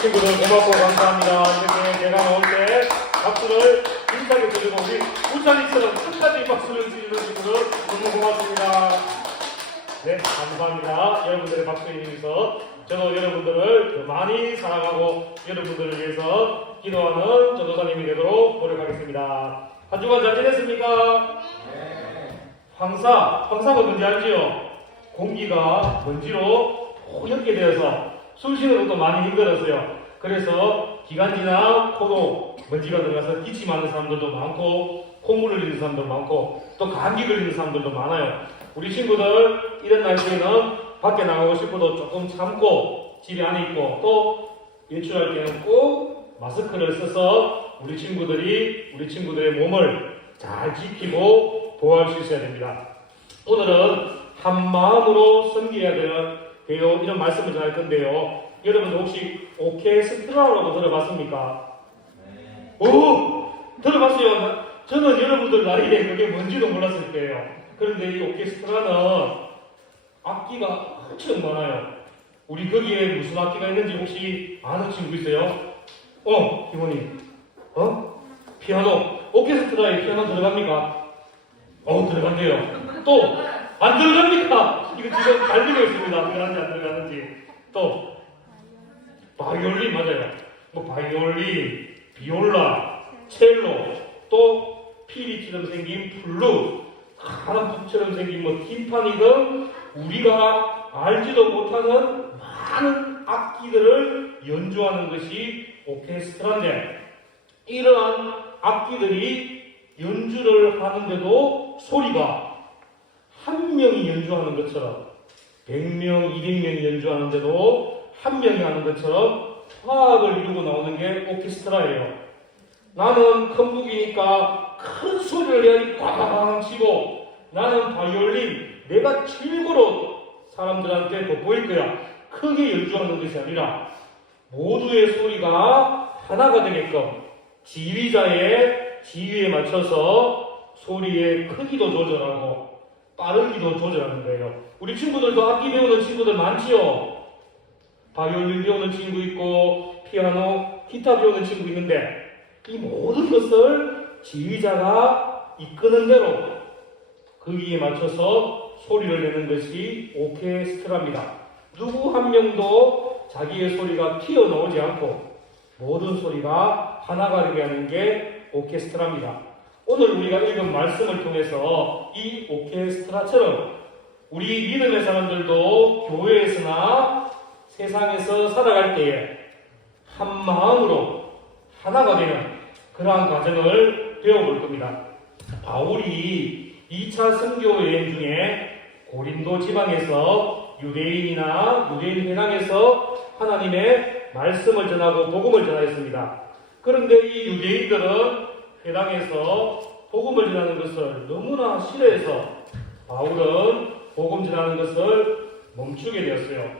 친구들 고맙고 감사합니다. 이렇게 제가 나올 때 박수를 인사하게 드리고 우리 우찬이처럼 끝까지 박수를 주시는 친구들 너무 고맙습니다. 네, 감사합니다. 여러분들의 박수에 힘입어서 저도 여러분들을 더 많이 사랑하고 여러분들을 위해서 기도하는 전도사님이 되도록 노력하겠습니다. 한 주간 잘 지냈습니까? 네. 황사가 뭔지 알지요? 공기가 먼지로 뿌옇게 되어서 숨 쉬는 것도 많이 힘들었어요. 그래서 기관지나 코로 먼지가 들어가서 기침하는 사람들도 많고 콧물 흘리는 사람도 많고 또 감기 걸리는 사람들도 많아요. 우리 친구들 이런 날씨에는 밖에 나가고 싶어도 조금 참고 집에 안에 있고 또 외출할 때는 꼭 마스크를 써서 우리 친구들의 몸을 잘 지키고 보호할 수 있어야 됩니다. 오늘은 한 마음으로 섬겨야 돼요. 이런 말씀을 전할 건데요. 여러분들 혹시 오케스트라라고 들어봤습니까? 네. 오! 들어봤어요. 저는 여러분들 나이에 그게 뭔지도 몰랐을 거예요. 그런데 이 오케스트라는 악기가 엄청 많아요. 우리 거기에 무슨 악기가 있는지 혹시 아는 친구 있어요? 이모님. 피아노. 오케스트라에 피아노 들어갑니까? 들어간대요. 또 안 들어갑니까? 이거 지금 달리고 있습니다. 들어가는지 안 들어가는지. 또 바이올린 맞아요. 바이올린, 비올라, 첼로, 또 피리처럼 생긴 플룻, 하나북처럼 생긴 티파니 등 우리가 알지도 못하는 많은 악기들을 연주하는 것이 오케스트라인데 이러한 악기들이 연주를 하는데도 소리가 한 명이 연주하는 것처럼 100명, 200명이 연주하는데도 한 명이 하는 것처럼 화학을 이루고 나오는 게 오케스트라예요. 나는 큰 북이니까 큰 소리를 내야지 꽝 치고 나는 바이올린 내가 최고로 사람들한테 돋보일 거야. 크게 연주하는 것이 아니라 모두의 소리가 하나가 되게끔 지휘자의 지휘에 맞춰서 소리의 크기도 조절하고 빠르기도 조절하는 거예요. 우리 친구들도 악기 배우는 친구들 많지요? 바이올린 배우는 친구 있고 피아노, 기타 배우는 친구 있는데 이 모든 것을 지휘자가 이끄는 대로 거기에 맞춰서 소리를 내는 것이 오케스트라입니다. 누구 한 명도 자기의 소리가 튀어나오지 않고 모든 소리가 하나가 되게 하는 게 오케스트라입니다. 오늘 우리가 읽은 말씀을 통해서 이 오케스트라처럼 우리 믿음의 사람들도 교회에서나 세상에서 살아갈 때에 한 마음으로 하나가 되는 그러한 과정을 배워볼 겁니다. 바울이 2차 선교 여행 중에 고린도 지방에서 유대인이나 유대인 회당에서 하나님의 말씀을 전하고 복음을 전하였습니다. 그런데 이 유대인들은 회당에서 복음을 전하는 것을 너무나 싫어해서 바울은 복음 전하는 것을 멈추게 되었어요.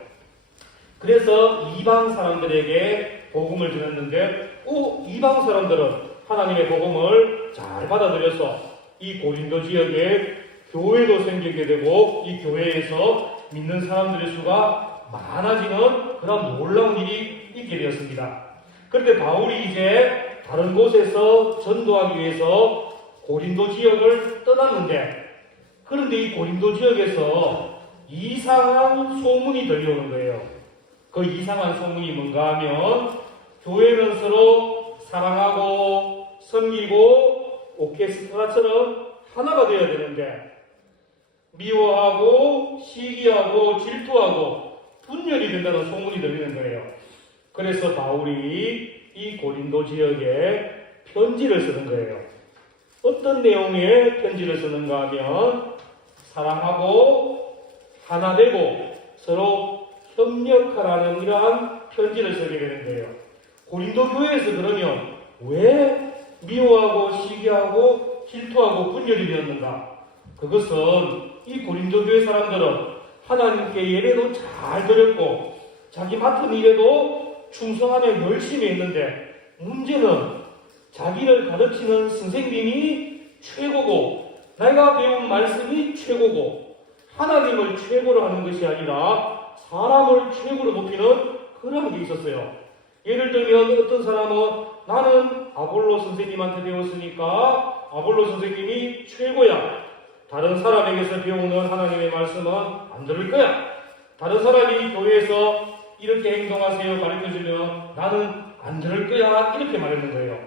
그래서 이방 사람들에게 복음을 전했는데 이방 사람들은 하나님의 복음을 잘 받아들여서 이 고린도 지역에 교회도 생기게 되고 이 교회에서 믿는 사람들의 수가 많아지는 그런 놀라운 일이 있게 되었습니다. 그런데 바울이 이제 다른 곳에서 전도하기 위해서 고린도 지역을 떠났는데 그런데 이 고린도 지역에서 이상한 소문이 들려오는 거예요. 그 이상한 소문이 뭔가 하면 교회는 서로 사랑하고 섬기고 오케스트라처럼 하나가 되어야 되는데 미워하고 시기하고 질투하고 분열이 된다는 소문이 들리는 거예요. 그래서 바울이 이 고린도 지역에 편지를 쓰는 거예요. 어떤 내용의 편지를 쓰는가 하면 사랑하고 하나 되고 서로 협력하라는 이러한 편지를 쓰게 되는 거예요. 고린도 교회에서 그러면 왜 미워하고 시기하고 질투하고 분열이 되었는가? 그것은 이 고린도 교회 사람들은 하나님께 예배도 잘 드렸고 자기 맡은 일에도 충성하며 열심히 했는데 문제는 자기를 가르치는 선생님이 최고고 내가 배운 말씀이 최고고 하나님을 최고로 하는 것이 아니라 사람을 최고로 높이는 그런 게 있었어요. 예를 들면 어떤 사람은 나는 아볼로 선생님한테 배웠으니까 아볼로 선생님이 최고야. 다른 사람에게서 배우는 하나님의 말씀은 안 들을 거야. 다른 사람이 교회에서 이렇게 행동하세요 가르쳐주면 나는 안 들을 거야. 이렇게 말했는 거예요.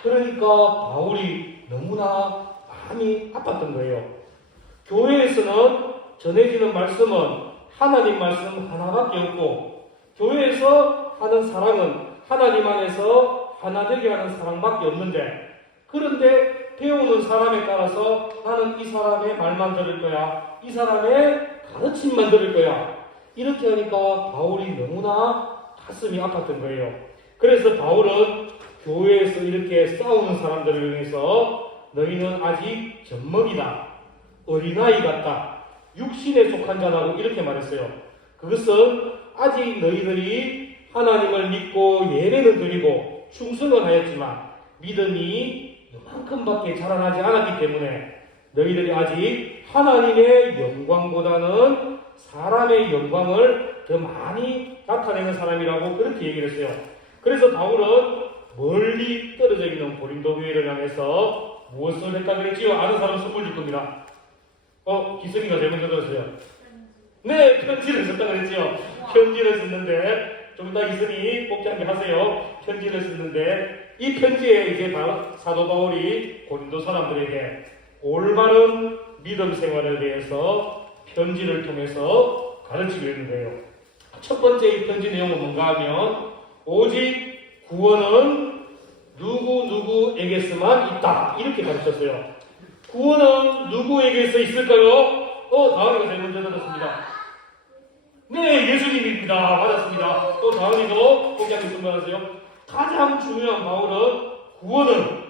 그러니까 바울이 너무나 마음이 아팠던 거예요. 교회에서는 전해지는 말씀은 하나님 말씀 하나밖에 없고 교회에서 하는 사랑은 하나님 안에서 하나 되게 하는 사랑밖에 없는데 그런데 배우는 사람에 따라서 나는 이 사람의 말만 들을 거야. 이 사람의 가르침만 들을 거야. 이렇게 하니까 바울이 너무나 가슴이 아팠던 거예요. 그래서 바울은 교회에서 이렇게 싸우는 사람들을 위해서 너희는 아직 젖먹이다. 어린아이 같다. 육신에 속한 자라고 이렇게 말했어요. 그것은 아직 너희들이 하나님을 믿고 예배는 드리고 충성은 하였지만 믿음이 이만큼밖에 자라나지 않았기 때문에 너희들이 아직 하나님의 영광보다는 사람의 영광을 더 많이 나타내는 사람이라고 그렇게 얘기를 했어요. 그래서 바울은 멀리 떨어져 있는 고린도 교회를 향해서 무엇을 했다 그랬지요? 아는 사람 선물 줄 겁니다. 기성이가 제일 먼저 들었어요. 네, 편지를 썼다 그랬지요. 편지를 썼는데 좀 이따 기성이 뽑기 한개 하세요. 편지를 썼는데 이 편지에 이제 사도 바울이 고린도 사람들에게 올바른 믿음 생활에 대해서 편지를 통해서 가르치고 있는 거예요. 첫 번째 이 편지 내용은 뭔가 하면 오직 구원은 누구에게서만 있다. 이렇게 가르쳤어요. 구원은 누구에게서 있을까요? 다은이가 제일 먼저 들었습니다. 네, 예수님입니다. 맞았습니다. 또 다은이도 포기하기 선물하세요. 가장 중요한 바울은 구원은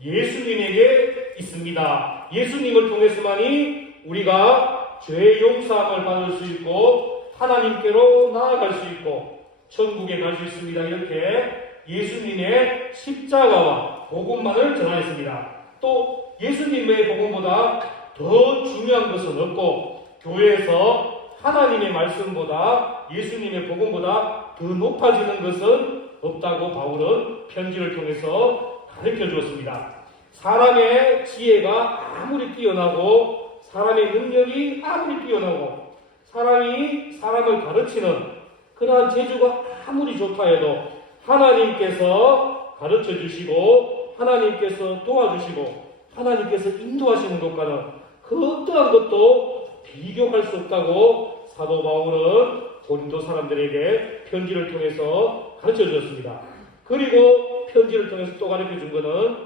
예수님에게 있습니다. 예수님을 통해서만이 우리가 죄의 용서함을 받을 수 있고 하나님께로 나아갈 수 있고 천국에 갈 수 있습니다. 이렇게 예수님의 십자가와 복음만을 전하였습니다. 또 예수님의 복음보다 더 중요한 것은 없고 교회에서 하나님의 말씀보다 예수님의 복음보다 더 높아지는 것은 없다고 바울은 편지를 통해서 가르쳐 주었습니다. 사람의 지혜가 아무리 뛰어나고 사람의 능력이 아무리 뛰어나고 사람이 사람을 가르치는 그러한 재주가 아무리 좋다 해도 하나님께서 가르쳐 주시고 하나님께서 도와주시고 하나님께서 인도하시는 것과는 그 어떠한 것도 비교할 수 없다고 사도 바울은 고린도 사람들에게 편지를 통해서 가르쳐 주었습니다. 그리고 편지를 통해서 또 가르쳐 준 것은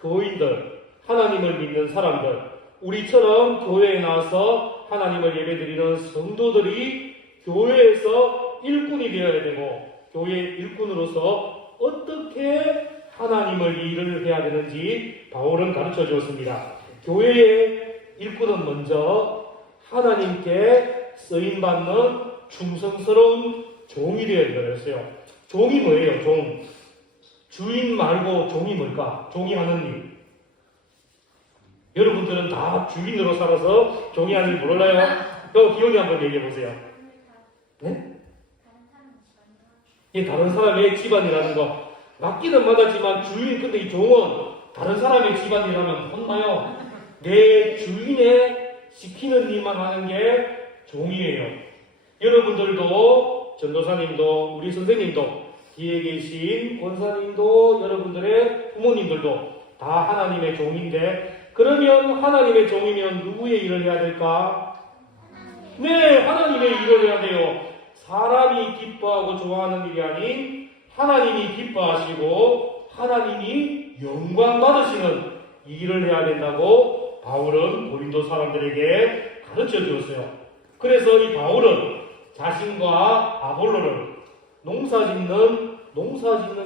교인들, 하나님을 믿는 사람들, 우리처럼 교회에 나와서 하나님을 예배드리는 성도들이 교회에서 일꾼이 되어야 되고 교회 일꾼으로서 어떻게 하나님을 일을 해야 되는지 바울은 가르쳐 주었습니다. 교회의 일꾼은 먼저 하나님께 쓰임받는 충성스러운 종이 되어야 되었어요. 종이 뭐예요? 종. 주인 말고 종이 뭘까? 종이 하는 일. 여러분들은 다 주인으로 살아서 종이 하는 일 몰라요? 기원이 한번 얘기해 보세요. 네? 이 다른 사람의 집안이라는 거 맡기는 맞았지만 주인 근데 이 종은 다른 사람의 집안이라면 혼나요. 내 주인의 시키는 일만 하는 게 종이에요. 여러분들도 전도사님도 우리 선생님도 뒤에 계신 권사님도 여러분들의 부모님들도 다 하나님의 종인데 그러면 하나님의 종이면 누구의 일을 해야 될까? 네, 하나님의 일을 해야 돼요. 사람이 기뻐하고 좋아하는 일이 아닌 하나님이 기뻐하시고 하나님이 영광 받으시는 일을 해야 된다고 바울은 고린도 사람들에게 가르쳐 주었어요. 그래서 이 바울은 자신과 아볼로를 농사짓는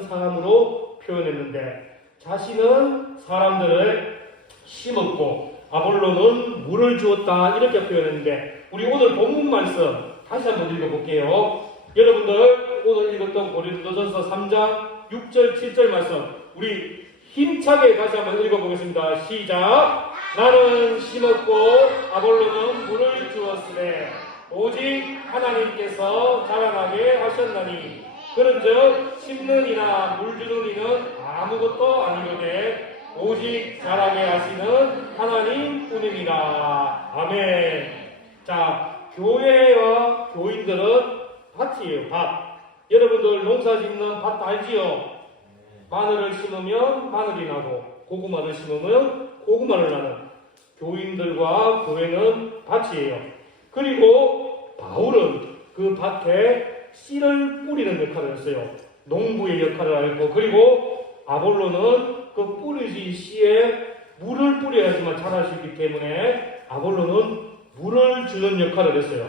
사람으로 표현했는데 자신은 사람들을 심었고 아볼로는 물을 주었다 이렇게 표현했는데 우리 오늘 본문 말씀 다시 한번 읽어볼게요. 여러분들 오늘 읽었던 고린도전서 3장 6절 7절 말씀 우리 힘차게 다시 한번 읽어보겠습니다. 시작. 나는 심었고 아볼로는 물을 주었으되 오직 하나님께서 자라나게 하셨나니 그런즉 심는 이나 물 주는 이는 아무것도 아니거든 오직 자라게 하시는 하나님 뿐입니다. 아멘. 자, 교회와 교인들은 밭이에요. 밭. 여러분들 농사 짓는 밭 알지요? 마늘을 심으면 마늘이 나고 고구마를 심으면 고구마를 나는 교인들과 교회는 밭이에요. 그리고 바울은 그 밭에 씨를 뿌리는 역할을 했어요. 농부의 역할을 했고, 그리고 아볼로는 그 뿌리진 씨에 물을 뿌려야지만 자랄 수 있기 때문에 아볼로는 물을 주는 역할을 했어요.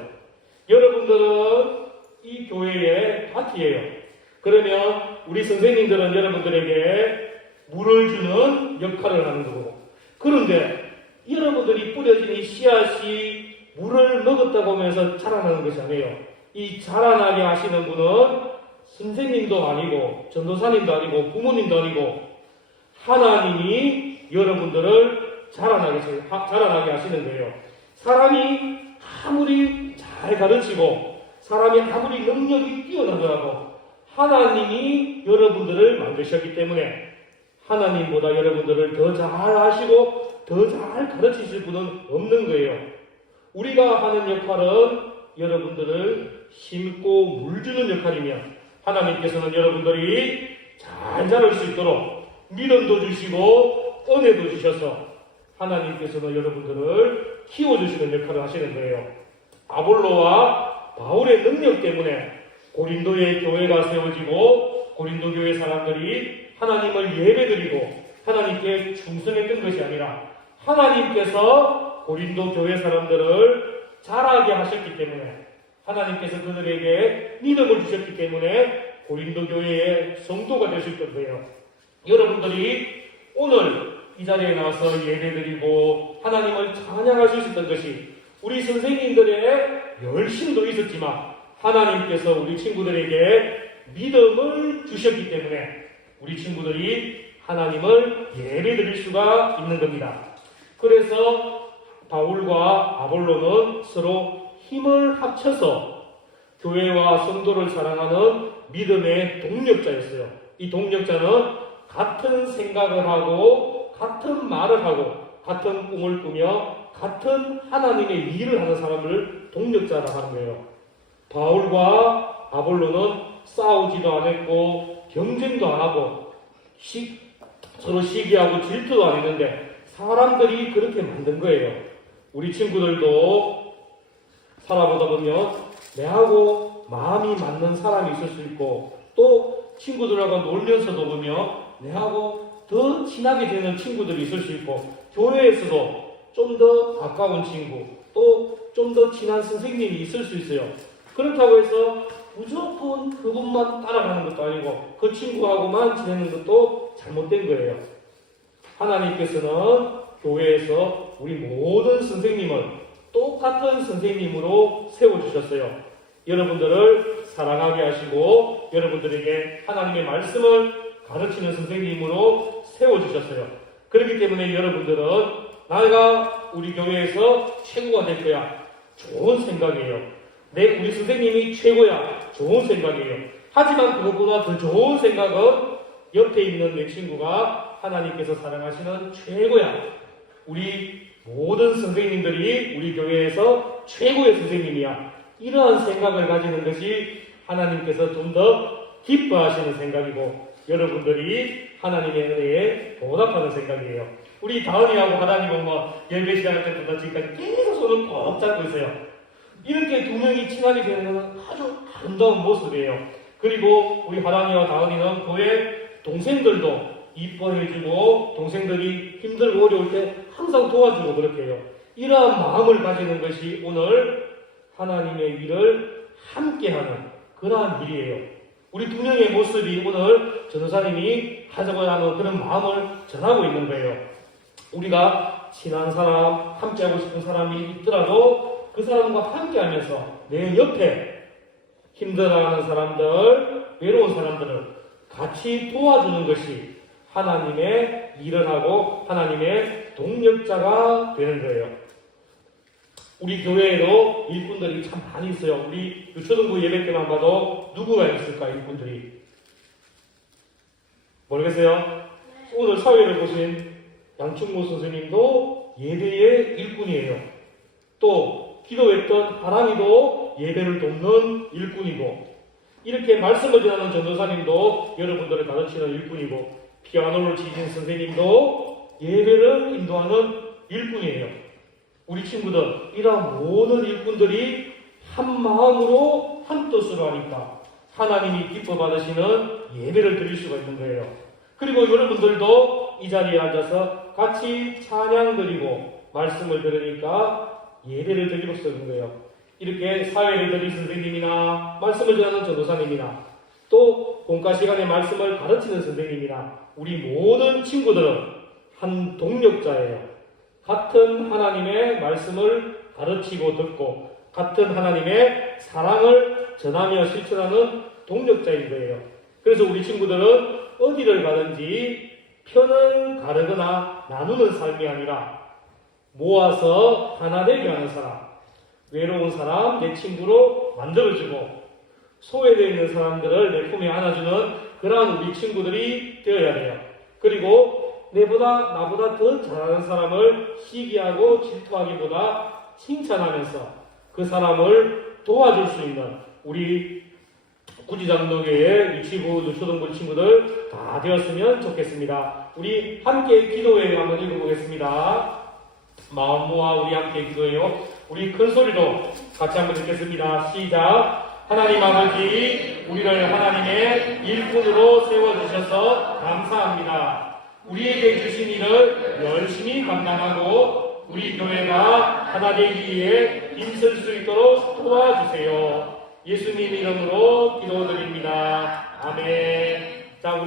여러분들은 이 교회의 밭이에요. 그러면 우리 선생님들은 여러분들에게 물을 주는 역할을 하는 거고, 그런데 여러분들이 뿌려진 이 씨앗이 물을 먹었다고 하면서 자라나는 것이 아니에요. 이 자라나게 하시는 분은 선생님도 아니고 전도사님도 아니고 부모님도 아니고 하나님이 여러분들을 자라나게 하시는 거예요. 사람이 아무리 잘 가르치고 사람이 아무리 능력이 뛰어나더라도 하나님이 여러분들을 만드셨기 때문에 하나님보다 여러분들을 더 잘 아시고 더 잘 가르치실 분은 없는 거예요. 우리가 하는 역할은 여러분들을 심고 물주는 역할이면 하나님께서는 여러분들이 잘 자랄 수 있도록 믿음도 주시고 은혜도 주셔서 하나님께서는 여러분들을 키워주시는 역할을 하시는 거예요. 아볼로와 바울의 능력 때문에 고린도의 교회가 세워지고 고린도 교회 사람들이 하나님을 예배드리고 하나님께 충성했던 것이 아니라 하나님께서 고린도 교회 사람들을 자라게 하셨기 때문에 하나님께서 그들에게 믿음을 주셨기 때문에 고린도 교회의 성도가 되셨던 거예요. 여러분들이 오늘 이 자리에 나와서 예배드리고 하나님을 찬양할 수 있었던 것이 우리 선생님들의 열심도 있었지만 하나님께서 우리 친구들에게 믿음을 주셨기 때문에 우리 친구들이 하나님을 예배드릴 수가 있는 겁니다. 그래서 바울과 아볼로는 서로 힘을 합쳐서 교회와 성도를 사랑하는 믿음의 동력자였어요. 이 동력자는 같은 생각을 하고 같은 말을 하고 같은 꿈을 꾸며 같은 하나님의 일을 하는 사람을 동력자라 하는 거예요. 바울과 아볼로는 싸우지도 않았고 경쟁도 안 하고 서로 시기하고 질투도 안 했는데 사람들이 그렇게 만든 거예요. 우리 친구들도 살아보다 보면 내하고 마음이 맞는 사람이 있을 수 있고 또 친구들하고 놀면서도 보면 내하고 더 친하게 되는 친구들이 있을 수 있고 교회에서도 좀 더 가까운 친구 또 좀 더 친한 선생님이 있을 수 있어요. 그렇다고 해서 무조건 그분만 따라가는 것도 아니고 그 친구하고만 지내는 것도 잘못된 거예요. 하나님께서는 교회에서 우리 모든 선생님을 똑같은 선생님으로 세워주셨어요. 여러분들을 사랑하게 하시고 여러분들에게 하나님의 말씀을 가르치는 선생님으로 세워주셨어요. 그렇기 때문에 여러분들은 내가 우리 교회에서 최고가 될 거야. 좋은 생각이에요. 우리 선생님이 최고야. 좋은 생각이에요. 하지만 그것보다 더 좋은 생각은 옆에 있는 내 친구가 하나님께서 사랑하시는 최고야. 우리 모든 선생님들이 우리 교회에서 최고의 선생님이야. 이러한 생각을 가지는 것이 하나님께서 좀 더 기뻐하시는 생각이고 여러분들이 하나님의 은혜에 보답하는 생각이에요. 우리 다은이하고 하나님은 예배 시작할 때부터 지금까지 계속 손을 꼭 잡고 있어요. 이렇게 두 명이 친하게 되는 것은 아주 아름다운 모습이에요. 그리고 우리 하나님과 다은이는 교회 동생들도 이뻐해주고 동생들이 힘들고 어려울 때 항상 도와주고 그렇게 해요. 이러한 마음을 가지는 것이 오늘 하나님의 일을 함께하는 그러한 일이에요. 우리 두 명의 모습이 오늘 전도사님이 가져가야 하는 그런 마음을 전하고 있는 거예요. 우리가 친한 사람, 함께하고 싶은 사람이 있더라도 그 사람과 함께하면서 내 옆에 힘들어하는 사람들, 외로운 사람들을 같이 도와주는 것이 하나님의 일을 하고 하나님의 동력자가 되는 거예요. 우리 교회에도 일꾼들이 참 많이 있어요. 우리 초등부 예배 때만 봐도 누구가 있을까, 일꾼들이? 모르겠어요? 오늘 사회를 보신 양충모 선생님도 예배의 일꾼이에요. 또 기도했던 하람이도 예배를 돕는 일꾼이고, 이렇게 말씀을 전하는 전도사님도 여러분들을 가르치는 일꾼이고, 피아노를 치신 선생님도 예배를 인도하는 일꾼이에요. 우리 친구들, 이러한 모든 일꾼들이 한 마음으로 한 뜻으로 하니까 하나님이 기뻐 받으시는 예배를 드릴 수가 있는 거예요. 그리고 여러분들도 이 자리에 앉아서 같이 찬양 드리고 말씀을 들으니까 예배를 드리고 있는 거예요. 이렇게 사회를 드릴 선생님이나 말씀을 전하는 전도사님이나 또 공과 시간에 말씀을 가르치는 선생님이나 우리 모든 친구들은 한 동력자예요. 같은 하나님의 말씀을 가르치고 듣고 같은 하나님의 사랑을 전하며 실천하는 동력자인 거예요. 그래서 우리 친구들은 어디를 가든지 편을 가르거나 나누는 삶이 아니라 모아서 하나 되게 하는 사람, 외로운 사람 내 친구로 만들어주고 소외되어 있는 사람들을 내 품에 안아주는 그러한 우리 친구들이 되어야 돼요. 그리고 나보다 더 잘하는 사람을 시기하고 질투하기보다 칭찬하면서 그 사람을 도와줄 수 있는 우리 구지장로교회 유치부, 초등부 친구들 다 되었으면 좋겠습니다. 우리 함께 기도회를 한번 읽어보겠습니다. 마음 모아 우리 함께 기도해요. 우리 큰 소리로 같이 한번 읽겠습니다. 시작. 하나님 아버지, 우리를 하나님의 일꾼으로 세워주셔서 감사합니다. 우리에게 주신 일을 열심히 감당하고 우리 교회가 하나 되기 위해 힘쓸 수 있도록 도와주세요. 예수님 이름으로 기도드립니다. 아멘.